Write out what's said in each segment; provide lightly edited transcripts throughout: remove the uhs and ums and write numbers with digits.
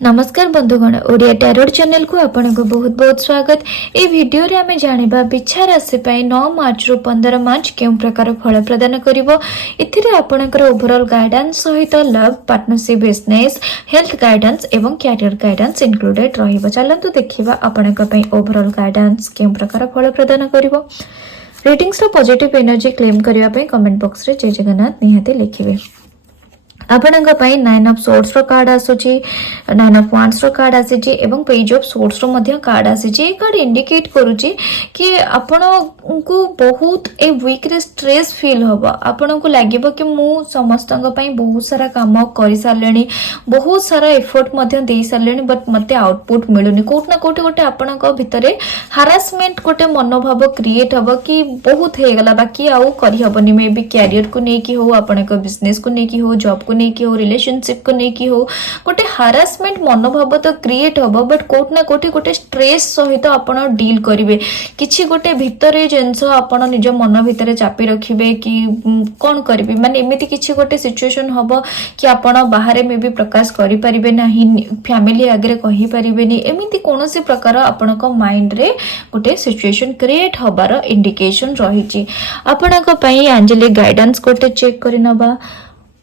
नमस्कार बंधुगण Odia tarot channel को आपन को बहुत बहुत स्वागत। ए वीडियो रे आमे जानिबा बिच्छा राशि पई 9 मार्च रु 15 मार्च केउ प्रकार फल प्रदान करिवो। इथिरे आपनकर ओवरऑल गाइडेंस सहित love partnership business health guidance एवं कैरियर गाइडेंस इंक्लूडेड रहिबो। चलंतु देखिबा आपनक पई ओवरऑल गाइडेंस केउ प्रकार फल प्रदान करिवो। रीडिंग्स रो पॉजिटिव एनर्जी क्लेम करिवा पई कमेंट बॉक्स रे जय जगन्नाथ निहाती लिखिबे। आपणक पई 9 ऑफ सोर्ड्स रो कार्ड आसुची, 9 ऑफ वांड्स रो कार्ड आसीची एवं पेज ऑफ सोर्ड्स रो मध्ये कार्ड आसीची। ए कार्ड इंडिकेट करूची कि आपण को बहुत ए वीक रे स्ट्रेस फील होबो। आपण को लागिबो कि मु समस्तंग पई बहुत सारा काम करि सारलेनी, बहुत सारा एफर्ट मध्ये देई सारलेनी, बट मते आउटपुट मिलुनी। कोट ना कोटे गोटे आपण को भितरे हरासमेंट गोटे मनोभाव क्रिएट हबो कि बहुत हे गला बाकी आउ करि हबनी। मे बी कैरियर को नै कि हो, आपण को बिजनेस को नै कि हो, जॉब को नहीं कि हो, रिलेशनशिप को नहीं कि हो, गोटे हारासमेंट मनोभाव तो क्रिएट हबो। बट कोट ना कोटे गोटे स्ट्रेस सहित आपण डील करिवे। किछि गोटे भितरे जेंस आपण निज मन भितरे चापी रखिबे कि कोन करिवे, माने एमिति किछि गोटे सिचुएशन हबो कि आपण बाहर में भी प्रकाश करि परिबे नाही, फैमिली आगे कहि परिबे नि। एमिति कोनोसी प्रकार आपण को माइंड रे गोटे सिचुएशन क्रिएट हबार इंडिकेशन रहिछि। आपणक पई एंजेलिक गाइडेंस गोटे चेक करिनबा।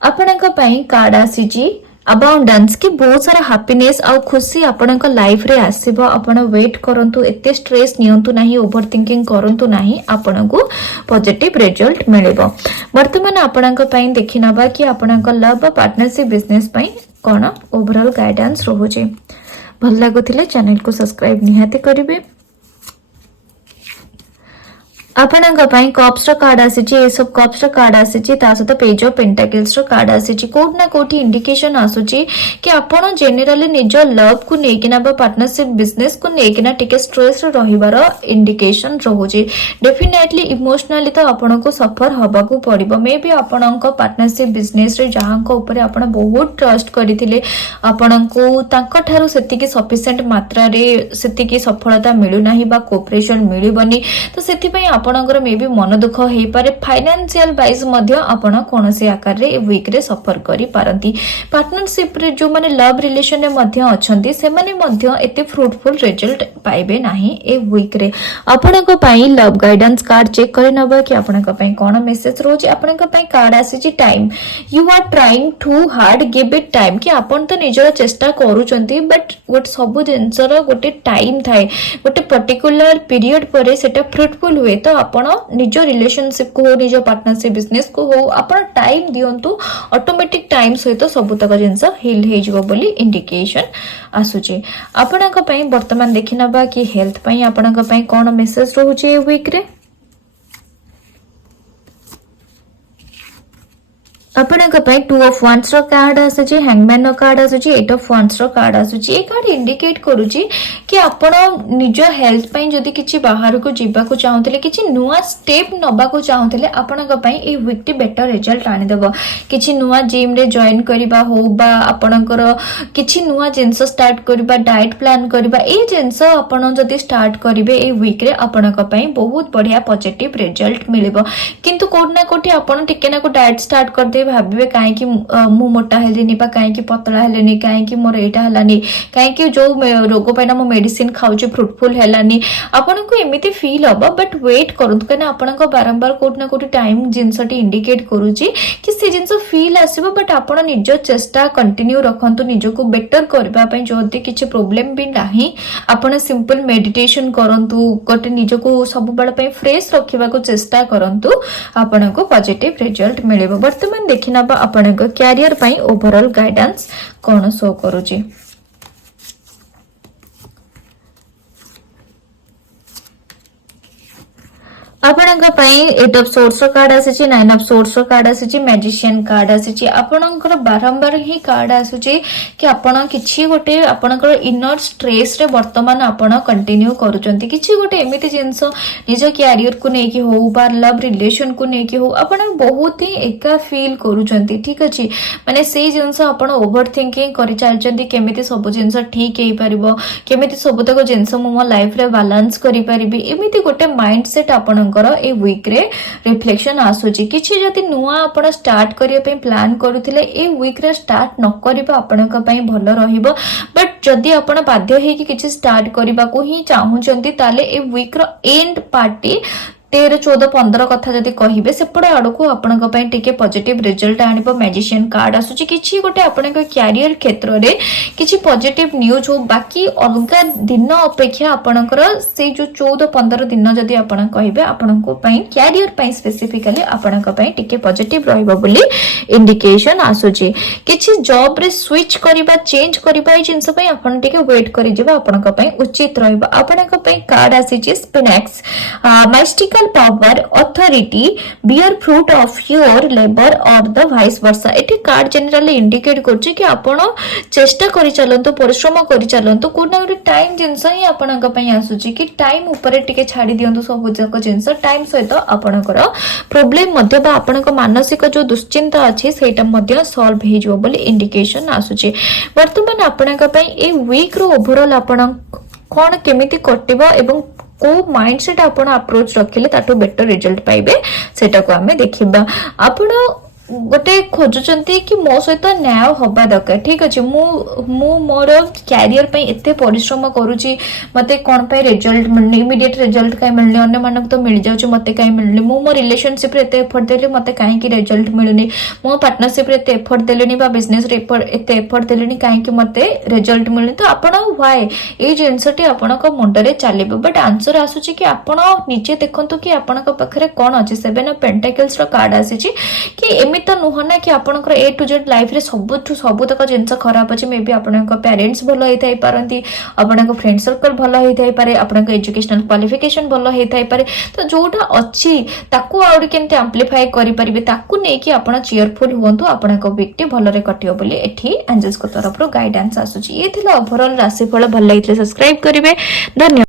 आपणक पई कार्ड आसीची अबाउंडेंस की बहुत सारा हैप्पीनेस आ खुशी आपणक लाइफ रे आसीबो। आपण वेट करंतु, एते स्ट्रेस नियंतु नाही, ओवर थिंकिंग करंतु नाही, आपणकु पॉजिटिव रिजल्ट मिलिबो। वर्तमान आपणक पई देखिनबा कि आपणक लव पार्टनरशिप बिजनेस पई कोन ओवरऑल गाइडेंस रहउचे। भल लागुथिले चैनल को सब्सक्राइब निहाती करिवे। आपणक पई कप्स रो कार्ड आसीची, एस ऑफ कप्स रो कार्ड आसीची, ता सहित पेज ऑफ पेंटाकल्स रो कार्ड आसीची। कोट ना कोठी इंडिकेशन आसुची कि आपण जनरली निज लव को नेकिना बा पार्टनरशिप बिजनेस को नेकिना टिके स्ट्रेस रे रहिबार इंडिकेशन रहउची। डेफिनेटली इमोशनली तो आपण को सफर हबा को पड़िबो। मे बी आपणक पार्टनरशिप बिजनेस रे जहां को ऊपर आपण बहुत ट्रस्ट करिथिले, आपण को तांका थारु सेति की सफिशिएंट मात्रा रे सेति की सफलता मिलु नाही बा कोऑपरेशन मिलिबनी। तो सेति पई आपणकर मे भी मन दुख हे पारे। फाइनेंशियल वाइज मध्ये आपण कोनोसी आकार रे वीक रे सफर करि पारंती। पार्टनरशिप रे जो माने लव रिलेशन रे मध्ये अछंती से माने मध्ये एते फ्रूटफुल रिजल्ट पाइबे नाही ए वीक रे। आपणक पई लव गाइडेंस कार्ड चेक करि नबा कि आपणक पई कोन मेसेज रोज। आपणक पई कार्ड आसी time, you are trying too hard, give it time. कि आपण तो निजर चेष्टा करूचंती, बट गोट सब जिंसर गोटे टाइम थाए, गोटे पर्टिकुलर पीरियड परे सेटा फ्रूटफुल हुए। तो आपण निज रिलेशनशिप को हो, निज पार्टनरशिप बिजनेस को हो, आपण टाइम दियंतु, ऑटोमेटिक टाइम सहित सब तक जिंस हिल हे जिवो बोली इंडिकेशन आसुची। आपणक पई वर्तमान देखिनबा कि हेल्थ पई आपणक पई कोन मेसेज रहउची ए वीक रे। आपणक पई 2 ऑफ वांड्स रो कार्ड आसुची, हैंगमैन रो कार्ड आसुची, 8 ऑफ वांड्स रो कार्ड आसुची। ए कार्ड इंडिकेट करूची कि आपण निज हेल्थ पई जदी किछि बाहर को जिबा को चाहउतले, किछि नुवा स्टेप नबा को चाहउतले, आपणक पई a week T better result आनि देबो। किछि नुवा जिम रे जॉइन करिबा हो बा आपणकर किछि नुवा जिंस स्टार्ट करिबा, डाइट प्लान करिबा, ए जिंस आपण जदी स्टार्ट करिवे ए वीक रे आपणक पई बहुत बढ़िया पॉजिटिव रिजल्ट मिलिबो। किंतु कोड ना कोठी आपण टिके ना को डाइट स्टार्ट कर दे, भाबे काहे कि मु मोटा हेलिनी बा काहे कि पतला हेलिनी, काहे कि मोर एटा हलानी, काहे कि जो रोग पैना मो मेडिसिन खाउची फ्रूटफुल हेलानी। आपण को एमिति फील हबो, बट वेट करंतु कने आपण को बारंबार कोट ना कोठी टाइम जिंसटी इंडिकेट करूची कि से जिंस फील आसीबो। बट आपण निज चेष्टा कंटिन्यू रखंतु निज को बेटर करबा पई। जदी किछि प्रॉब्लम भी नाही, आपण सिंपल मेडिटेशन करंतु, गोटे निज को सब बेला पई फ्रेश रखिबा को चेष्टा करंतु, आपण को पॉजिटिव रिजल्ट मिलिबो। वर्तमान देखिनबा आपणक कैरियर पई ओवरऑल गाइडेंस कोन शो करूची। आपणक पई 8 ऑफ सोर्ड्स रो कार्ड आसीची, 9 ऑफ सोर्ड्स रो कार्ड आसीची, मैजिशियन कार्ड आसीची। आपणकर बारंबार ही कार्ड आसुची कि आपण किछि गोटे आपणकर इनर स्ट्रेस रे वर्तमान आपण कंटिन्यू करूचंती। किछि गोटे एमिति जिंस निज कैरियर को नै कि हो बा लव रिलेशन को नै कि हो, आपण बहुत ही एका फील करूचंती। ठीक अछि, माने सेही जिंस आपण ओवर थिंकिंग करि चालचंती, केमिति सब जिंस ठीक हे परिबो, केमिति सब तक जिंस मो लाइफ रे बैलेंस करि परिबी, एमिति गोटे माइंडसेट आपण ए वीक रे रिफ्लेक्शन आसुची। किछि जति नुवा आपण स्टार्ट करिया पे प्लान करूथिले, ए वीक रे स्टार्ट न करिबा आपणक पई भलो रहिबो। बट जदि आपण बाध्य हेकि किछि स्टार्ट करबा को ही चाहूचंती ताले a week row and party 13, 14, 15 कथा जदि कहिबे सेपड़ आड़ को आपणक पई टिके पॉजिटिव रिजल्ट आनिबो। मैजिशियन कार्ड आसुची किछि गोटे आपणक कैरियर क्षेत्र रे किछि पॉजिटिव न्यूज हो। बाकी अलगा दिन अपेक्षा आपणकर से जो 14, 15 दिन जदि आपण कहिबे आपणक पई कैरियर पई स्पेसिफिकली आपणक पई टिके पॉजिटिव रहइबो बोली इंडिकेशन आसुची। किछि जॉब रे स्विच करिबा चेंज करिबा ए जिंस पई आपण टिके वेट करि जेबा आपणक पई उचित रहइबो। आपणक पई कार्ड आसीची sphinx mystic power authority bear fruit of your labour or the vice versa. एठी कार्ड जनरली इंडिकेट करछि कि आपण चेष्टा करि चलंतो परिश्रम करि चलंतो कोना गोटे टाइम जिंस ही आपणक पई आसुछि कि टाइम ऊपर टिके छाडी दियंतो सब जक जिंस टाइम सहित आपणकर प्रॉब्लम मध्ये बा आपणक मानसिक जो दुश्चिंता अछि सेटा मध्ये सॉल्व हे जो बोली इंडिकेशन आसुछि। वर्तमान आपणक पई ए वीक रो ओवरऑल आपण कोन केमिति कटिबो एवं को माइंडसेट आपण अप्रोच रखिले ताटो बेटर रिजल्ट पाइबे सेटा को हमें देखिबा। आपण गोटे खोजुचंती कि मो सहित न्याय होबा दरकार। ठीक अछि मु मोर कैरियर पे एते परिश्रम करूची मते कोन पे रिजल्ट मिलनी इमीडिएट रिजल्ट काई मिलनी अन्य मानक तो मिल जाउची मते काई मिलनी मो रिलेशनशिप रे एते एफर्ट देले मते काई कि रिजल्ट मिलनी मो पार्टनरशिप रे एते एफर्ट देलेनी बा बिजनेस रे एते एफर्ट देलेनी काई कि मते रिजल्ट मिलनी। तो आपण व्हाई ए जिंसटी आपण को मुंड रे चालिबो बट आंसर आसुची कि आपण निजे देखंतु कि आपण को पाखरे कोन अछि। 7 ऑफ पेंटाकल्स रो कार्ड आसीची कि तो नुह ना कि आपनकर ए टू जेड लाइफ रे सबुतक जिनस खराब अच्छे मे भी आपनक पेरेंट्स भल होई पारंती आपनक फ्रेंड सर्कल भल होई पारे आपनक एजुकेशनल क्वालिफिकेशन भल होई पारे। तो जोटा अच्छी ताकू आउड केमते एम्प्लीफाई करि परिबे ताकू नै कि आपण चीयरफुल हुंतु आपनक वीक भल रे कटियो बोली एठी एंजल्स को तरफ रो गाइडेंस आसुची। ये थिला ओवरऑल राशिफल भल लागितले सब्सक्राइब करिवे। धन्यवाद।